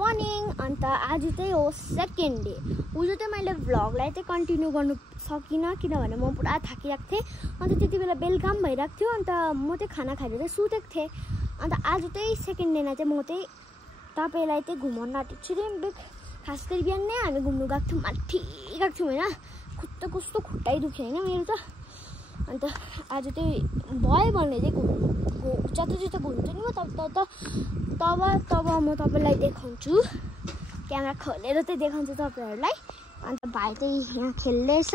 Morning. अन्त आज चाहिँ हो सेकेन्ड डे। उजो चाहिँ मैले भ्लगलाई चाहिँ कन्टिन्यू गर्नु सकिनँ किनभने म पुरा थाकिरहेको थिएँ। अन्त त्यति बेला बेलुका पनि भइरहेको थियो। अन्त म चाहिँ खाना खाएर चाहिँ सुतेको थिएँ। अन्त आज चाहिँ सेकेन्ड डेमा चाहिँ म चाहिँ तपाईँलाई चाहिँ घुमाउनु आँटेको छु। खास गरी बिहानै हामी घुम्नु गएको थियौँ, माथि गएको थियौँ होइन। खुट्टा कस्तो खुट्टै दुख्यो होइन मेरो त। अन्त आज चाहिँ भयो भने चाहिँ जता घुम्छु नि म तब म तपाईँलाई देखाउँछु। क्यामेरा खोलेर चाहिँ देखाउँछु तपाईँहरूलाई। अन्त भाइ चाहिँ यहाँ खेल्दैछ।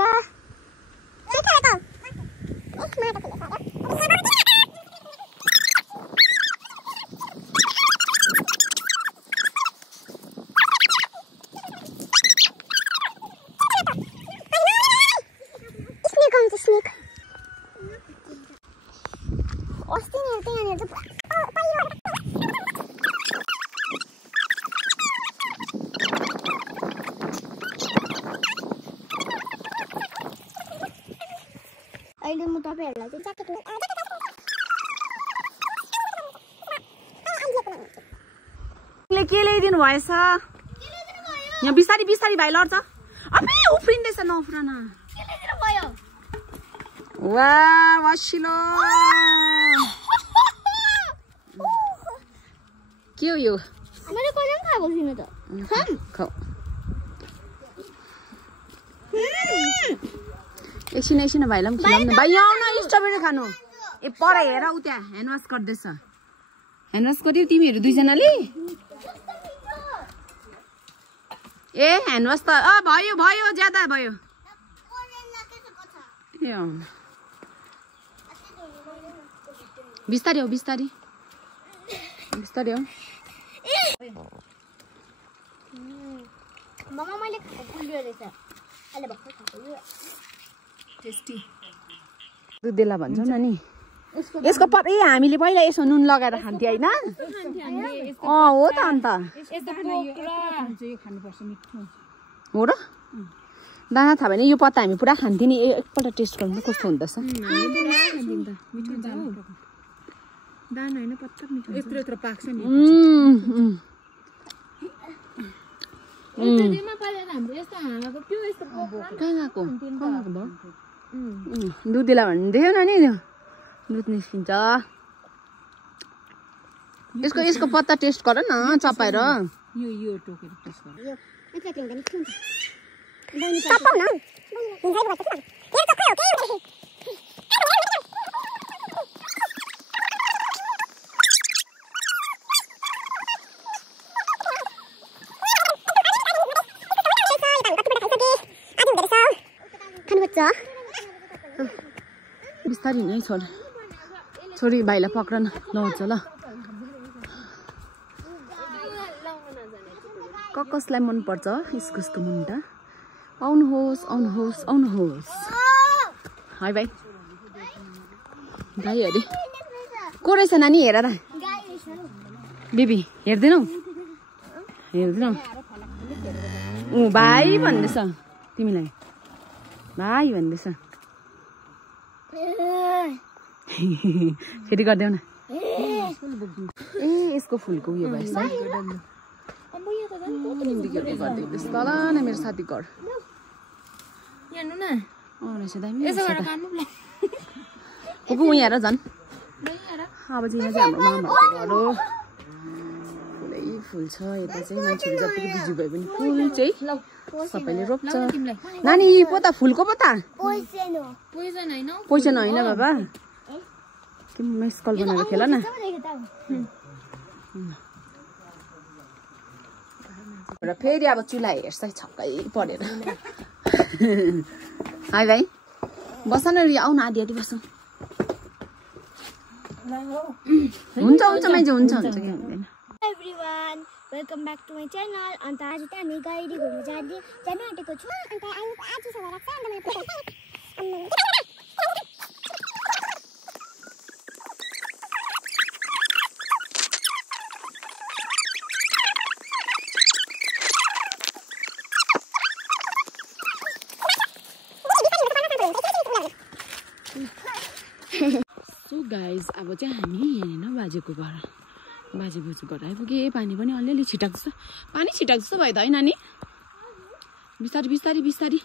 अहिले म तपाईहरुलाई चाहिँ ज्याकेट के ल्याइदिनु भएछ? यहाँ बिस्तारी बिस्तारी भाइ लड्छ। अबे उफ्रिँदैछ नउफ्रन। के ल्याइदिनु भयो? वाह वसिलो। के हो यो? मैले कहिले पनि खाएको छैन त। खाऊ। एकछिन भाइलाई पनि खिलाउनु। भाइ यहाँ आउन स्ट्रबेरी खानु। ए पर हेर उ त्यहाँ ह्यान्ड वास गर्दैछ। ह्यान्ड वास गर्यौ तिमीहरू दुईजनाले? ए ह्यान्ड वास त भयो ज्यादा भयो। ए बिस्तारी हो बिस्तारी हो। ममा मैले खाएको पुल्यो रहेछ। अहिले भर्खर खाएको यो टेस्टी दुधेला भन्छ न नि। यसको परै हामीले पहिला यसो नुन लगाएर खान्थ्यो हैन? हो त अन्त हो र? दाना थाहा भएन यो पत्ता हामी पुरा खान्थ्यौँ नि। एकपल्ट टेस्ट गर्नु कस्तो हुँदैछ। दाना हैन पत्ता मिठो यत्रो पाक्छ नि। यस्तो पालेर हाम्रो यस्तो हामाको त्यो यस्तो कहाँको भयो? दुधेला भन्दैथ्यो न नि दुध निस्किन्छ। यसको पत्ता टेस्ट गर न चपाएर। यो टोकेर टेस्ट गर। बिस्तारी नै छोरी भाइलाई पक्र न लाउँछ ल। कसलाई मनपर्छ इस्कुसको मुन्टा? आउनुहोस् है भाइ। गाई अरे को रहेछ नानी? हेर त बेबी हेर्दैनौ? भाइ भन्दैछ तिमीलाई। भाइ भन्दैछ। फेरि गरिदेऊ न। ए यसको फुलको उयो भएछ। तल न मेरो साथी घर रहेछ दामी। उहाँ हेर झन् अब चाहिँ यहाँ चाहिँ हाम्रो मामाहरूको घर हो। फुलै फुल छ यता चाहिँ। मान्छेहरू जतिको बिजी भए पनि फुल चाहिँ सबैले रोप्छ। नानी पो त फुलको पो त पोइजन होइन बाबा। के मेस्कल बनाएर खेल न। र फेरि अब चुल्हा हेर्छ छक्कै परेर। हाई भाइ बस न आउन आधी बसौँ। हुन्छ माइजू हुन्छ के हुँदैन। Everyone welcome back to my channel. अन्त आज चाहिँ हामी गाडी घुम्नु जानु आँटेको छौँ। अन्त आज सो गाइज अब चाहिँ हामी यहाँनिर बाजेको घर बाजे बोजू घर आइपुगे पानी पनि अलिअलि छिटाएको छ पानी छिटाएको जस्तो भयो त है नानी बिस्तारी बिस्तारी बिस्तारी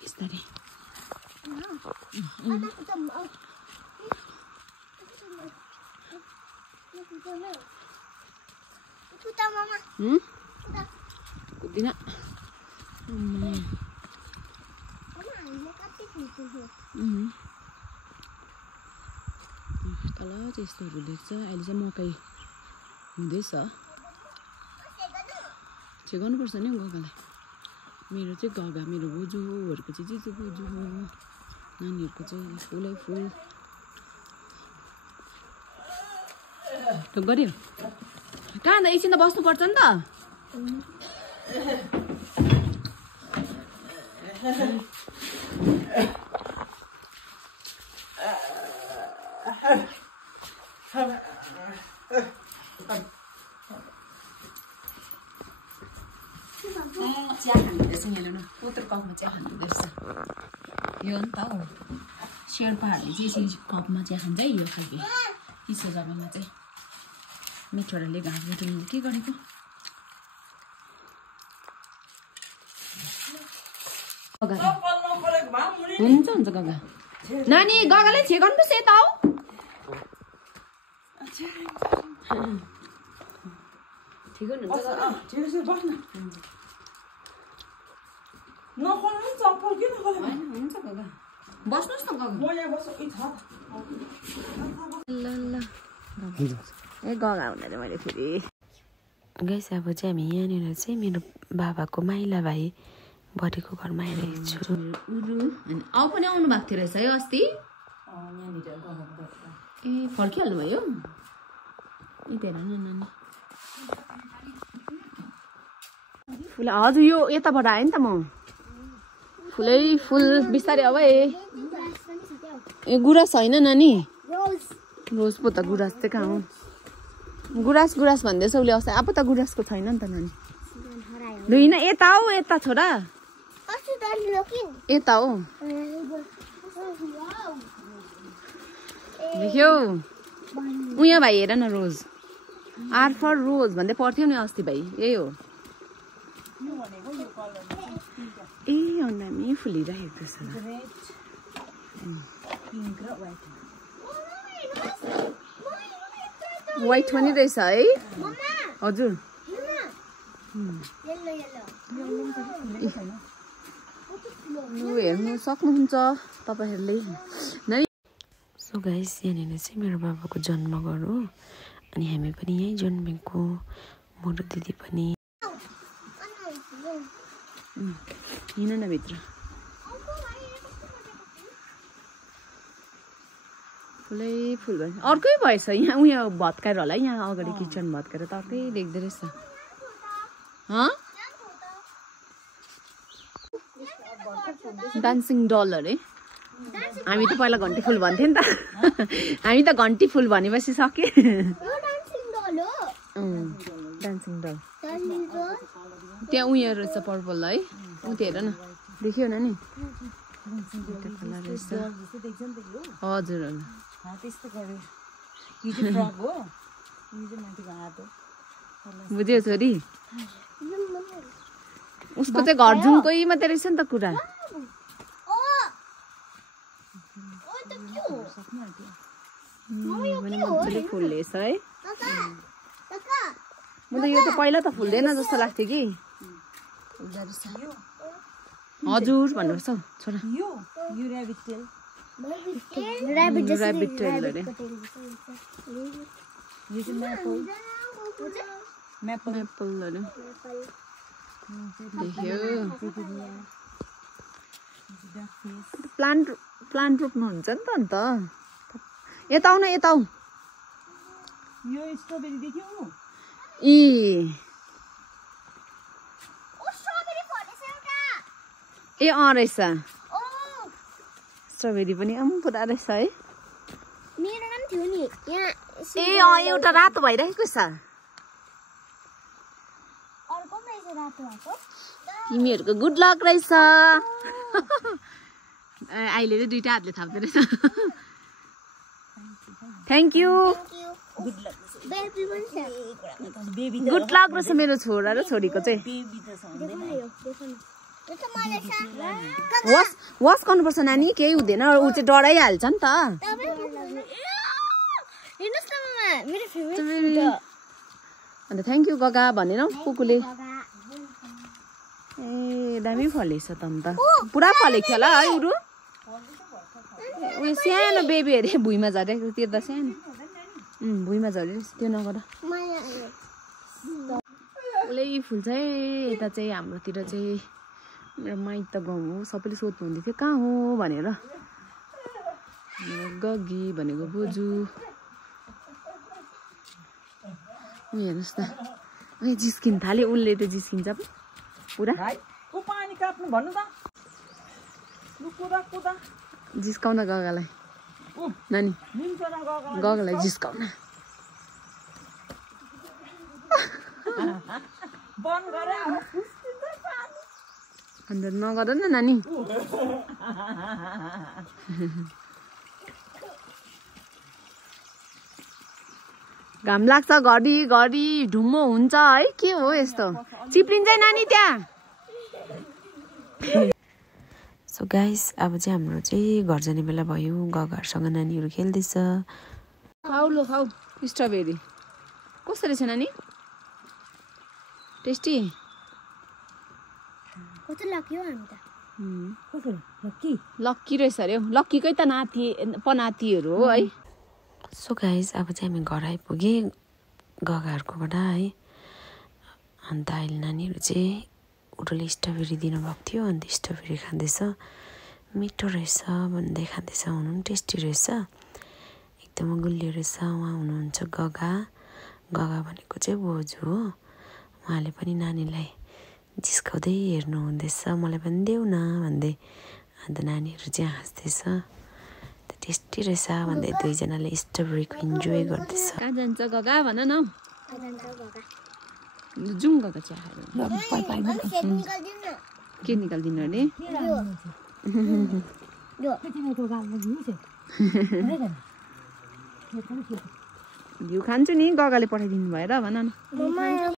बिस्तारी कुद्दिन तल चाहिँ यस्तोहरू देख्छ अहिले चाहिँ मकै हुँदैछ छेगाउनुपर्छ नि गगालाई मेरो चाहिँ गगा मेरो बोजूहरूको चाहिँ जिजू बोजू हो नानीहरूको चाहिँ फुलै फुल गऱ्यो कहाँ त एकछिन त बस्नुपर्छ नि त चिया खानुहुँदैछ यहाँ न पोत्र कपमा चिया खानुहुँदैछ यो नि त हौ शेर्पाहरूले चाहिँ यसरी कपमा चिया खान्छ है यो खालको चिसो जग्गामा चाहिँ मिठोहरूले घाँस बुटुल्नु के गरेको हुन्छ हुन्छ गगा नानी गगालाई छेगाउनुपर्छ यता हौ हुन्छ गगा बस्नुहोस् न गगा ए गगा हुँदैन मैले फेरि गाइस अब चाहिँ हामी यहाँनिर चाहिँ मेरो बाबाको माइला भाइ बडीको घरमा आइरहेको छु अनि आउ पनि आउनु भएको थियो रहेछ है अस्ति ए फर्किहाल्नु भयो हेर न नानी फुल हजुर यो यताबाट आयो नि त म फुलै फुल बिस्तारै अब ए गुराँस होइन नानी रोज पो त गुराँस चाहिँ कहाँ हो गुराँस गुराँस भन्दैछ उसले अस्ति अब त गुराँसको छैन नि त नानी लुइन यता हौ यता छोरा यता हो देख्यौ उहाँ भाइ हेर न रोज आर फर रोज भन्दै पर्थ्यो नि अस्ति भाइ यही हो ए नानी फुलिरहेको छ वाइट पनि रहेछ है हजुर हेर्नु सक्नुहुन्छ तपाईँहरूले नै सो गाइस यहाँनिर चाहिँ मेरो बाबाको जन्मघर हो अनि हामी पनि यहीँ जन्मेको मेरो दिदी पनि हिँड न भित्र फुलै फुल भयो अर्कै भएछ यहाँ उयो भत्काएर होला है यहाँ अगाडि किचन भत्काएर त अर्कै देख्दो रहेछ डान्सिङ डल अरे हामी त पहिला घन्टी फुल भन्थ्यो नि त हामी त घन्टी फुल भनेपछि सक्यो डान्सिङ डल त्यहाँ उयो रहेछ पर्पल है उ त्यो हेर न देखियो न नि हजुर बुझ्यो छोरी उसको चाहिँ घर जुमकै मात्रै रहेछ नि त कुरा मजाले फुल्दैछ है म त यो त पहिला त फुल्दैन जस्तो लाग्थ्यो कि हजुर भन्नुपर्छ हौ छोरा ऱ्याबिट टेल अरे मेपल अरे देख्यो प्लान्ट रोप्नुहुन्छ नि त अन्त यता आउ न यता आउ यो स्ट्रबेरी देख्यौ ए रहेछ स्ट्रबेरी पनि पुरा रहेछ है मेरो नाम थियो नि यहाँ ए एउटा रातो भइरहेको छ अर्को रहेछ रातो भएको तिमीहरूको गुड लक रहेछ अहिले चाहिँ दुईटा हातले थाप्दो रहेछ थ्याङ्क यू बेबी पनि छ गुड लक रहेछ मेरो छोरा र छोरीको चाहिँ वास गर्नुपर्छ नानी केही हुँदैन ऊ चाहिँ डराइहाल्छ नि त अन्त थ्याङ्क यू गगा भनेन कुकुले ए दामी फलेछ त अन्त पुरा फलेको थियो होला है उरु उयो सानो बेबी अरे भुइँमा झरेको त्यो त सानो भुइँमा झरेको त्यो नगर उसले फुल चाहिँ यता चाहिँ हाम्रोतिर चाहिँ मेरो माइत गाउँ हो सबैले सोध्नु हुँदै थियो कहाँ हो भनेर गगी भनेको बोजू हेर्नुहोस् न ए जिस्किन थाल्यो उसले त जिस्किन्छ पुरा पानी काट्नु भन्नु त जिस्काउन गगालाई नानी गगालाई जिस्काउन अन्त नगर न नानी घाम लाग्छ घडी घडी ढुम्मो हुन्छ है के हो यस्तो चिप्लिन्छ नानी त्यहाँ सो गाइस अब चाहिँ हाम्रो चाहिँ घर जाने बेला भयो गगाहरूसँग नानीहरू खेल्दैछ खाऊ लो खाऊ स्ट्रबेरी कस्तो रहेछ नानी टेस्टी लक्की रहेछ अरे हौ लक्कीकै त नाति पनातिहरू हो है सो गाइस अब चाहिँ हामी घर आइपुगेँ गगाहरूकोबाट है अन्त अहिले नानीहरू चाहिँ उनीहरूले स्ट्रबेरी दिनुभएको थियो अन्त स्ट्रबेरी खाँदैछ मिठो रहेछ भन्दै खाँदैछ हुनु पनि टेस्टी रहेछ एकदमै गुलियो रहेछ उहाँ हुनुहुन्छ गगा गगा भनेको चाहिँ बोजू हो उहाँले पनि नानीलाई जिस्काउँदै हेर्नु हुँदैछ मलाई पनि देऊ न भन्दै अन्त नानीहरू चाहिँ हाँस्दैछ टेस्टी रहेछ भन्दै दुईजनाले स्ट्रबेरीको इन्जोय गर्दैछ कहाँ जान्छ गगा भन न जाउँ गगा चिया के निकालिदिनु अरे घिउ खान्छु नि गगाले पठाइदिनु भएर भन न